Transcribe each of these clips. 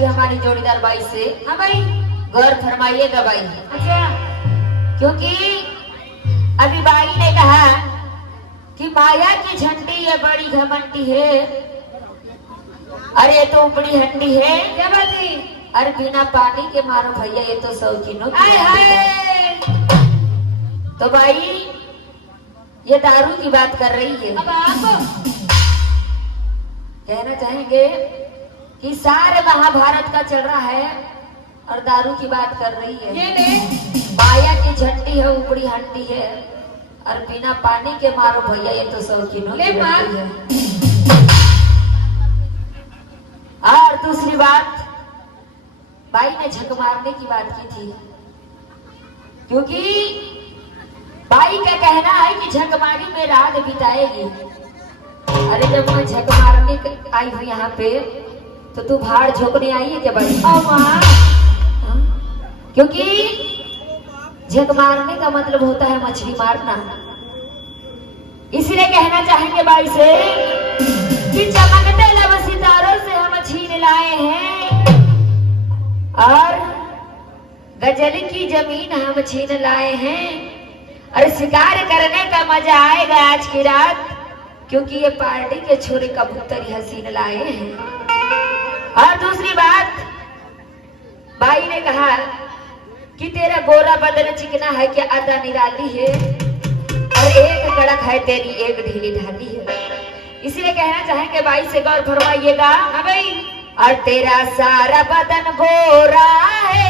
हमारी जोड़ीदार बाई से। हाँ भाई गौर फरमाइएगा बाई। अच्छा, क्योंकि अभी बाई ने कहा कि माया की झंडी ये बड़ी घमंडी है, अरे ये तो ऊपरी हंडी है। क्या बात है? अरे बिना पानी के मारो भैया ये तो शौकीनों की हाय है। हाय, तो भाई ये दारू की बात कर रही है। अब आप कहना चाहेंगे कि सारे महाभारत का चल रहा है और दारू की बात कर रही है। ये ले माया की झंडी है, ऊपरी हंडी है, और बिना पानी के मारो भैया ये तो शौकीनों ले की मार। हंडी है। और दूसरी बात, बाई ने झक मारने की बात की थी, क्योंकि बाई का कहना है कि झकमारी में रात बिताएगी। अरे जब मैं झक मारने आई हूँ यहाँ पे, तो तू भाड़ झोंकने आई है क्या बाई? क्योंकि झक मारने का मतलब होता है मछली मारना। इसलिए कहना चाहेंगे बाई से कि चमकते लब सितारों से हम छीन लाए हैं, और गजल की जमीन हम छीन लाए हैं, और शिकार करने का मजा आएगा आज की रात, क्योंकि ये पार्टी के छोरे कबूतर हसीन लाए हैं। और दूसरी बात, बाई ने कहा कि तेरा गोरा बदन चिकना है क्या अदा निराली है, और एक कड़क है तेरी एक ढीली ढाली है। इसलिए कहना चाहेंगे भाई से गौर फरमाइएगा। हाँ भाई। और तेरा सारा बदन गोरा है,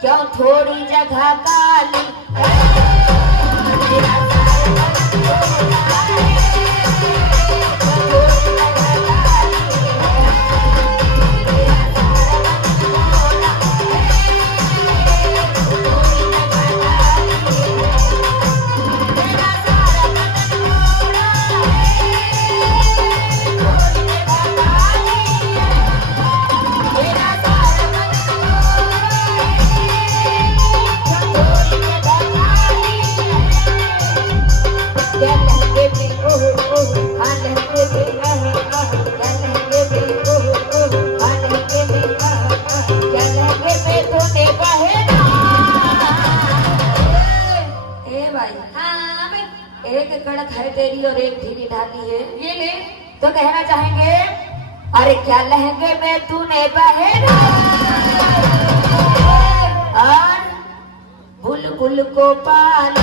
क्यों थोड़ी जगह काली एक कड़क है तेरी और एक ढीली ढाली है। ये ले तो कहना चाहेंगे अरे क्या लहंगे में तूने पहना और बुलबुल को पाल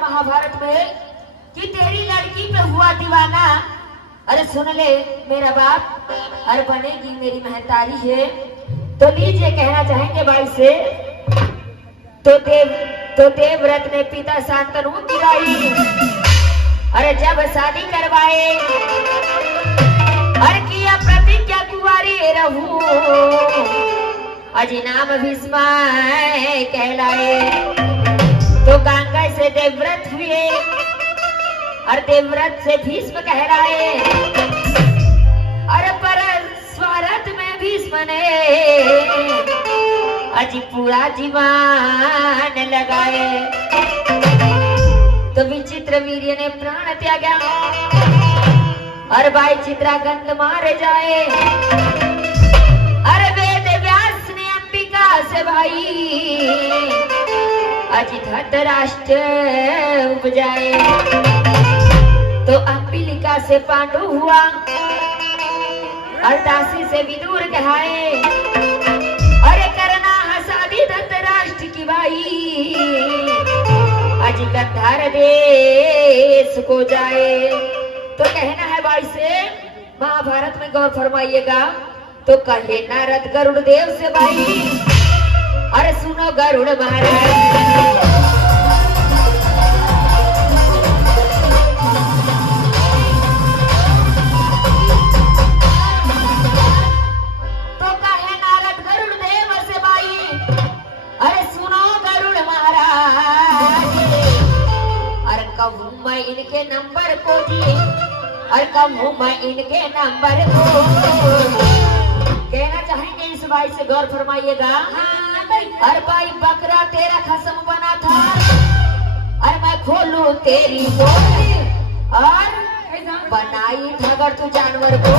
महाभारत में कि तेरी लड़की पे हुआ दीवाना। अरे सुन ले मेरा बाप, अरे बनेगी मेरी महतारी है। तो लीजिए कहना चाहेंगे भाई से तो देवव्रत ने पिता शांतनु गिराई। अरे जब शादी करवाए अरे किया प्रतिज्ञा कुंवारी रहूं, अजी नाम भीष्मा कहलाए। तो गंगा से देवव्रत हुए और देवव्रत से भीष्म कहलाए। अरे पर स्वार्थ में भीष्म ने अजी पूरा जीवन लगाए। तो विचित्र वीर्य ने प्राण त्यागा और भाई चित्रागंध मारे जाए। अरे वेद व्यास ने अंबिका से भाई अजी धृतराष्ट्र उपजाए। तो अंबिलिका से पांडु हुआ और दासी से विदुर कहाए। अरे करना हसादी धृतराष्ट्र की भाई अजी गंधार देश को जाए। बाई से महाभारत में गौर फरमाइएगा। तो कहे नारद गरुड़ देव से भाई, अरे सुनो गरुड़ महाराज, तो कहे नारद गरुड़ देव से भाई, अरे सुनो गरुड़ महाराज, अरे कहूँ मैं इनके नंबर को जी, और कहूँ मैं इनके नंबर को। कहना चाहेंगे इस भाई से गौर फरमाइएगा। अरे भाई बकरा तेरा खसम बना था, अरे मैं खोलूं तेरी बोली, और बनाई ठगर तू जानवर को।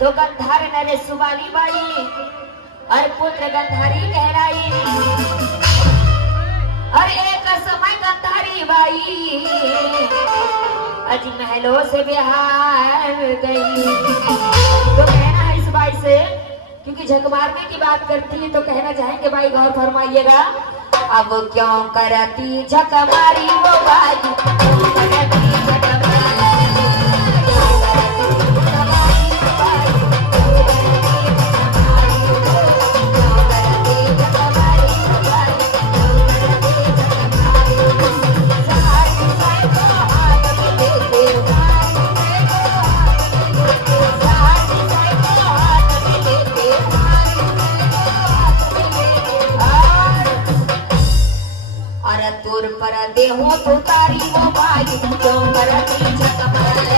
तो गंधार नरे सुबाली बाई, और पुत्र गंधारी कहलाई, और एक समय गंधारी बाई अज महलों से बिहार गई। तो कहना है इस बाई से, क्योंकि झक मारने की बात करती है, तो कहना चाहेंगे भाई गौर फरमाइएगा। अब क्यों करती झक मारी वो बाई, क्यों करती झक तुर पर देहो तो तारी वो बाई, क्यों करती झक मारे।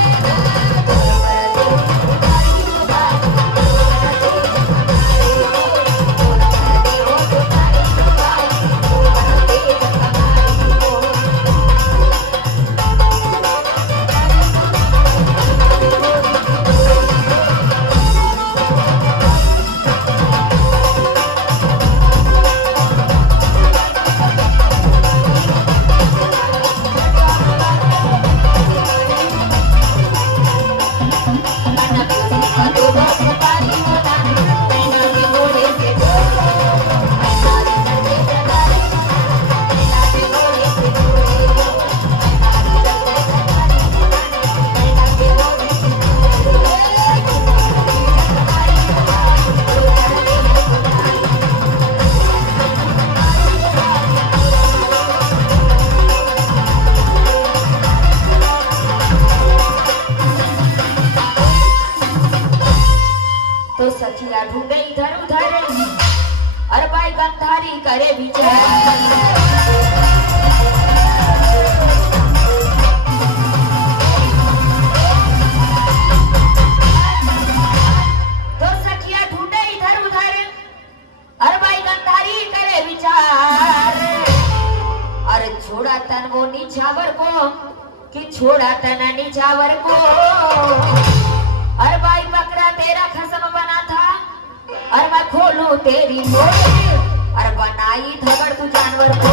तो सचिया ढूंढे इधर उधर, अरे भाई गंधारी करे विचार। तो सखिया ढूंढे इधर उधर, अरे भाई गंधारी करे विचार। अरे छोड़ा तन वो निछावर को, कि छोड़ा तन निछावर को। अरे भाई बकरा तेरा खसम बना था, अरे मैं खोलूं तेरी बोली, अरे बनाई धगड़ तू जानवर को।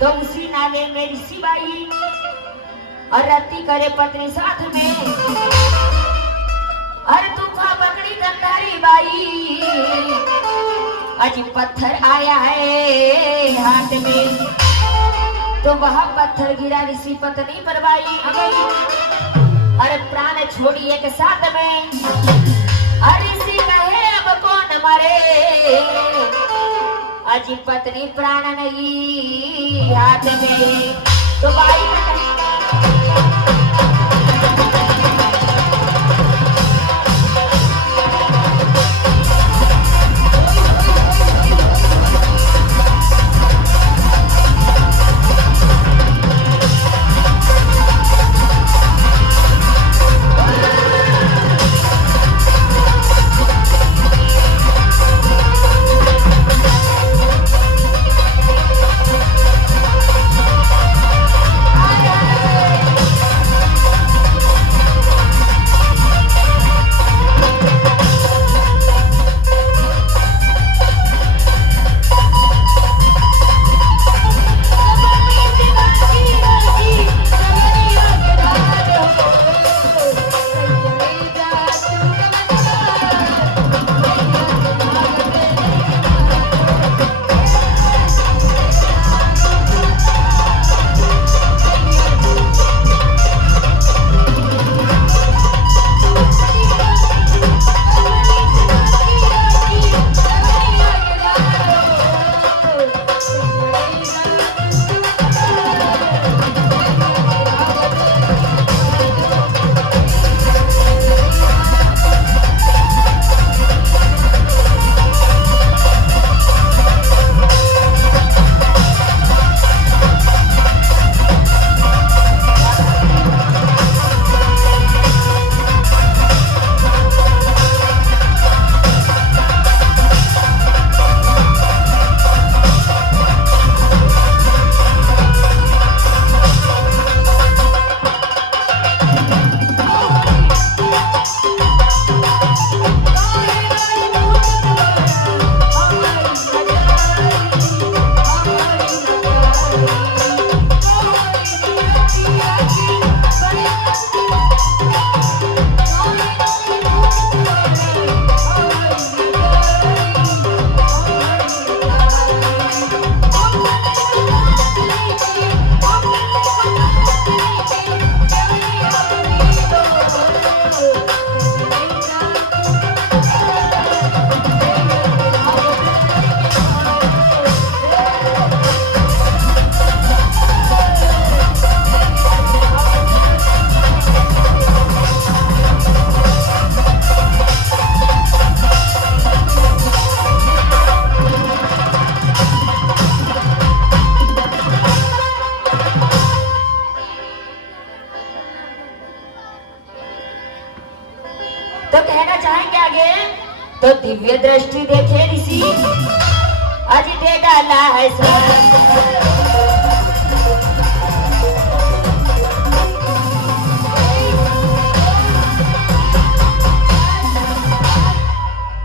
तो उसी नाले में ऋषि बाई और रत्ती करे पत्नी साथ में। अरे तूफा पकड़ी गंधारी बाई, अजी पत्थर आया है हाथ में, तो वह पत्थर गिरा ऋषि पत्नी पर बाई। अरे प्राण छोड़ी एक साथ में, अरे ऋषि कहे अब कौन मरे, अजी पत्नी प्राण नहीं हाथ में, तो बाई तो कहना चाहेंगे आगे, तो दिव्य दृष्टि देखे ऋषि अज दे डाला है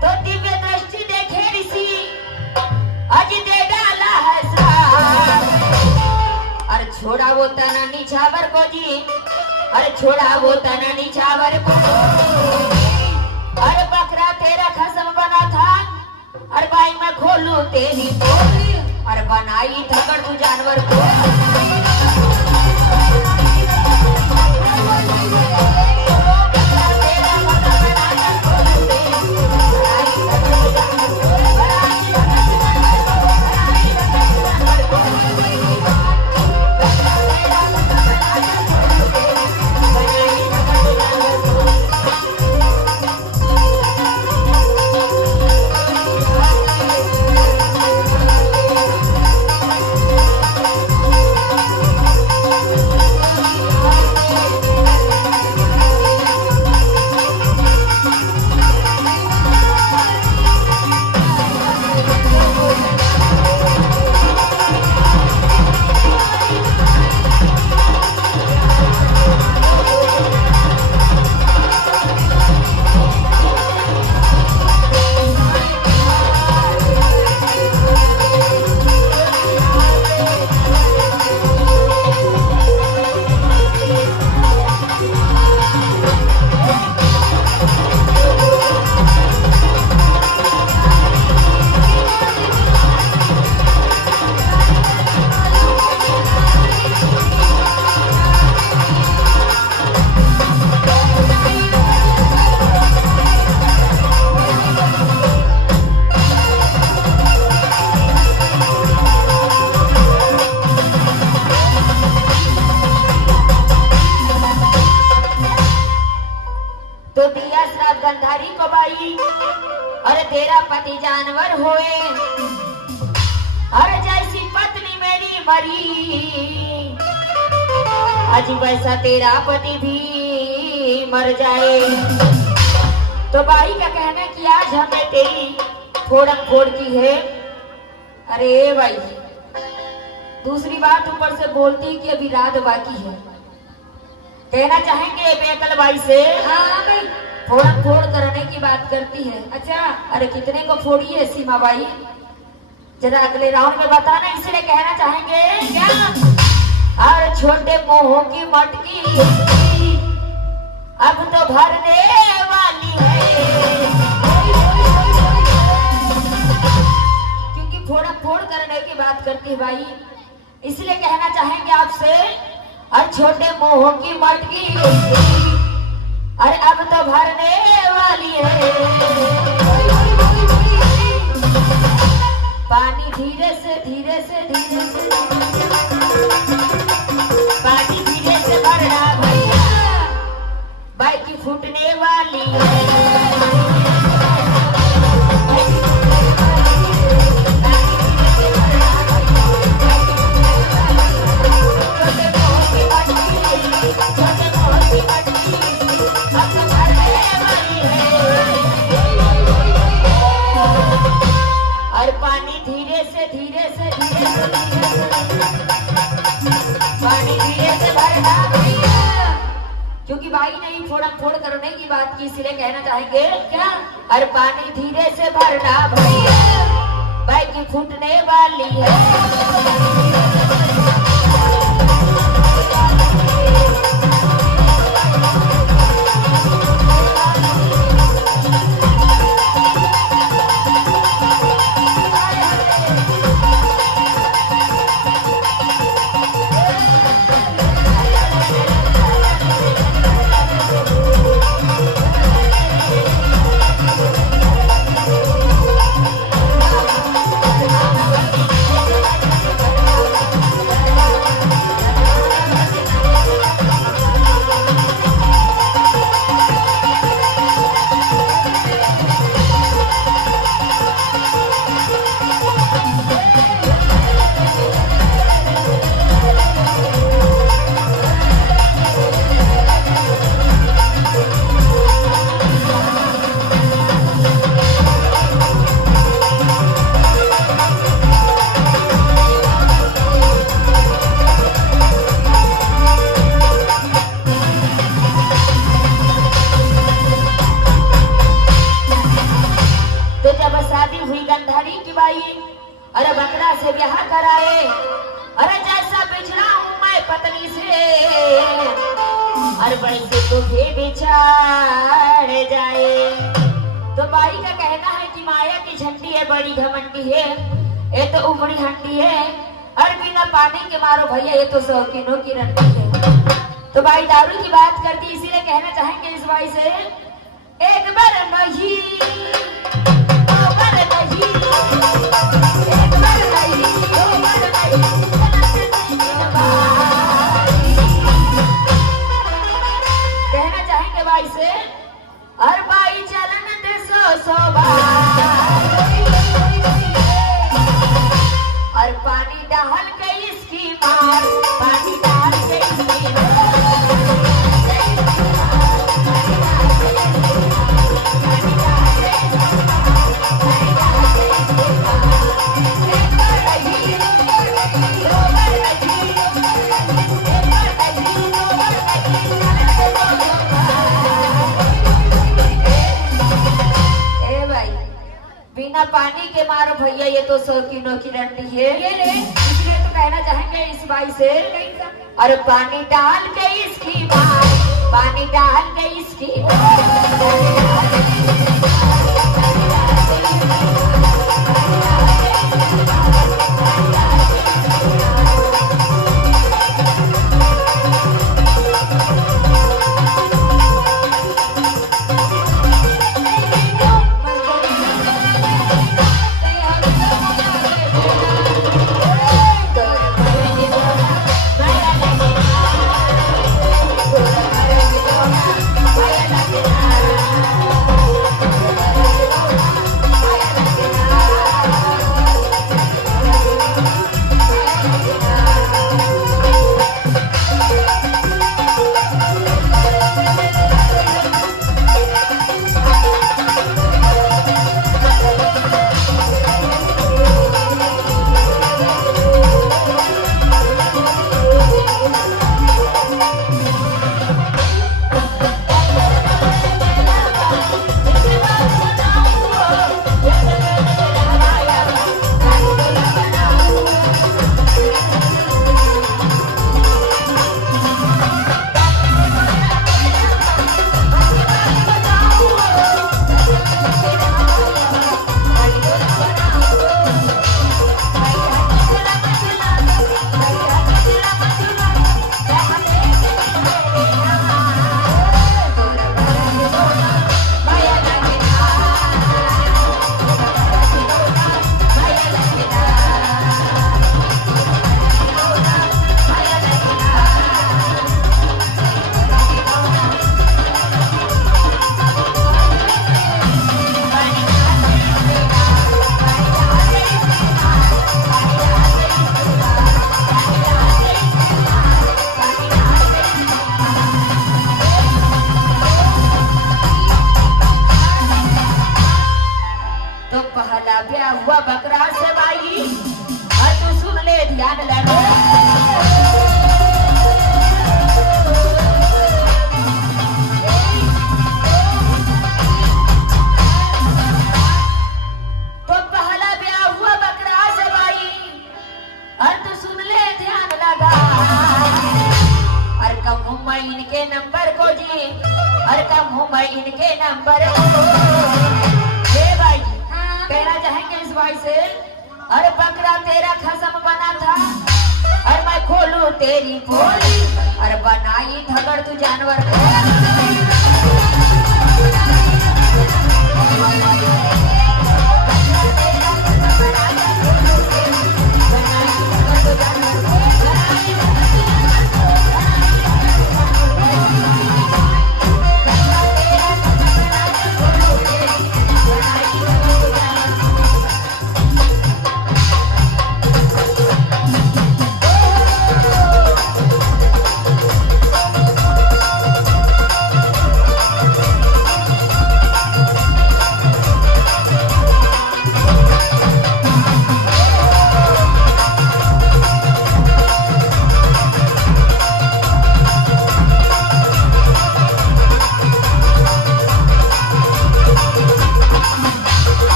तो दिव्य दृष्टि देखे ऋषि अज दे डाला है अरे छोड़ा वो तना निछावर को जी, अरे छोड़ा वो तना निछावर को, अरे बकरा तेरा खसम बना था, अरे भाई मैं खोलूं तेरी बोली, अरे बनाई थकड़ तू जानवर को। मरी, आज वैसा तेरा पति भी मर जाए। तो भाई का कहना कि आज हमें तेरी फोड़म फोड़ की है। अरे भाई दूसरी बात ऊपर से बोलती कि अभी रात बाकी है। कहना चाहेंगे बेकल भाई से, हाँ भाई फोड़म फोड़ करने की बात करती है। अच्छा अरे कितने को फोड़ी है सीमा बाई, जरा अगले राउंड में बताना, इसलिए कहना चाहेंगे क्या। और छोटे मोह की मटकी अब तो भरने वाली है, क्योंकि फोड़ा फोड़ करने की बात करती है भाई, इसलिए कहना चाहेंगे आपसे। और छोटे मोह की मटकी अरे अब तो भरने वाली है, पानी धीरे से धीरे से धीरे से पानी धीरे से भरना भैया, बाइक की फूटने वाली है। और पानी धीरे से धीरे से धीरे से पानी धीरे से भरना भैया, क्योंकि भाई नहीं फोड़ा फोड़ करने की बात की, इसलिए कहना चाहेंगे क्या। और पानी धीरे से भरना भैया, बाइक की फूटने वाली है। अरे बकरा से ब्याह कराए, अरे जैसा बिछड़ा हूँ मैं पत्नी से, अरे वैसे तुझे बिछाड़ जाए। तो बाई का कहना है कि माया की झंडी है बड़ी घमंडी है, ये तो उमड़ी हंडी है, और बिना पानी के मारो भैया ये तो शौकीनों की रंडी है। तो भाई दारू की बात करती, इसीलिए कहना चाहेंगे इस भाई से, एक बार नहीं दो बार नहीं, एक बार नहीं दो बार नहीं, कहना चाहेंगे भाई से, और भाई चलन दे सौ बार, और पानी डाल के इसकी मार, पानी डाल के इसकी मार, बिना पानी के मारो भैया ये तो शौकीनों की रंडी है, इसलिए तो कहना चाहेंगे इस बाई से, और पानी डाल के इसकी मार, पानी डाल के इसकी मैं इनके नंबर को जी और कम हूँ मैं इनके नंबर को। हे भाई कहना चाहेंगे इस भाई से, अरे बकरा तेरा खसम बना था और मैं खोलू तेरी बोली और बनाई धगड़ तू जानवर को।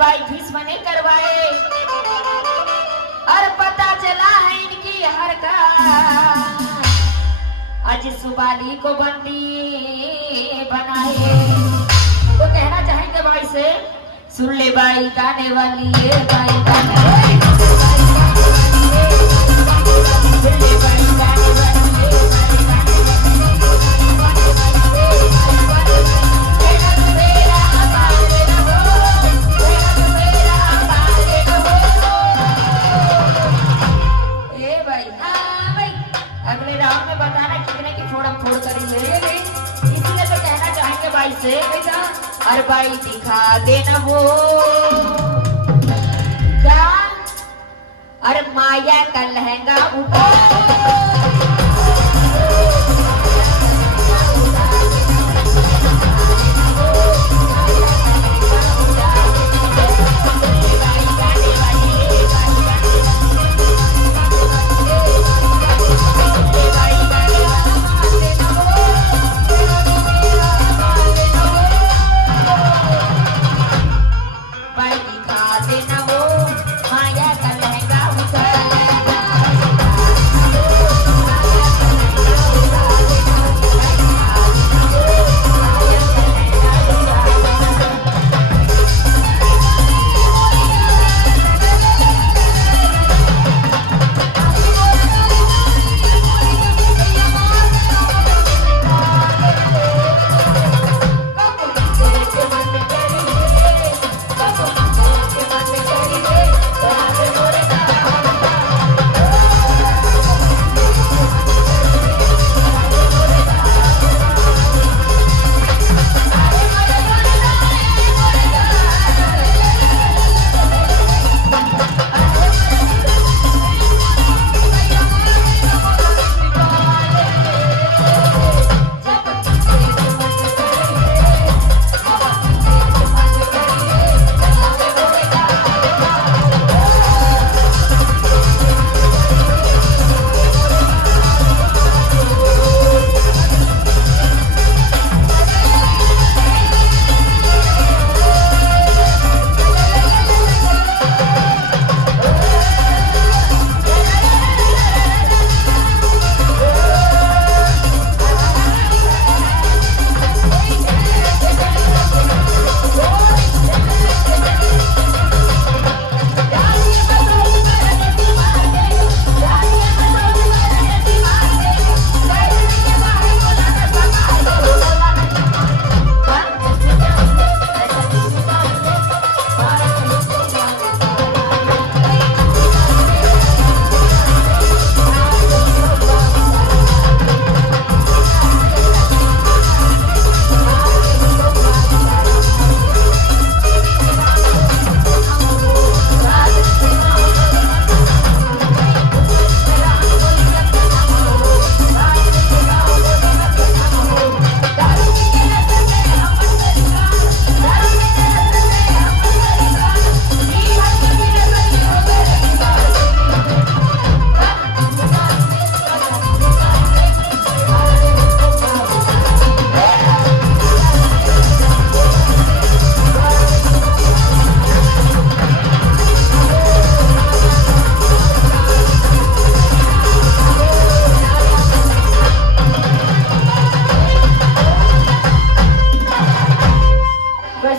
भाई भीष्म ने करवाए और पता चला है इनकी हर का आज सुबाली को बंदी बनाए। तो कहना चाहेंगे भाई से, सुन ले भाई गाने वाली है भाई गाने वाली सुन ले भाई गाने वाली से अरे भाई दिखा देना वो क्या, अरे माया का लहंगा उठा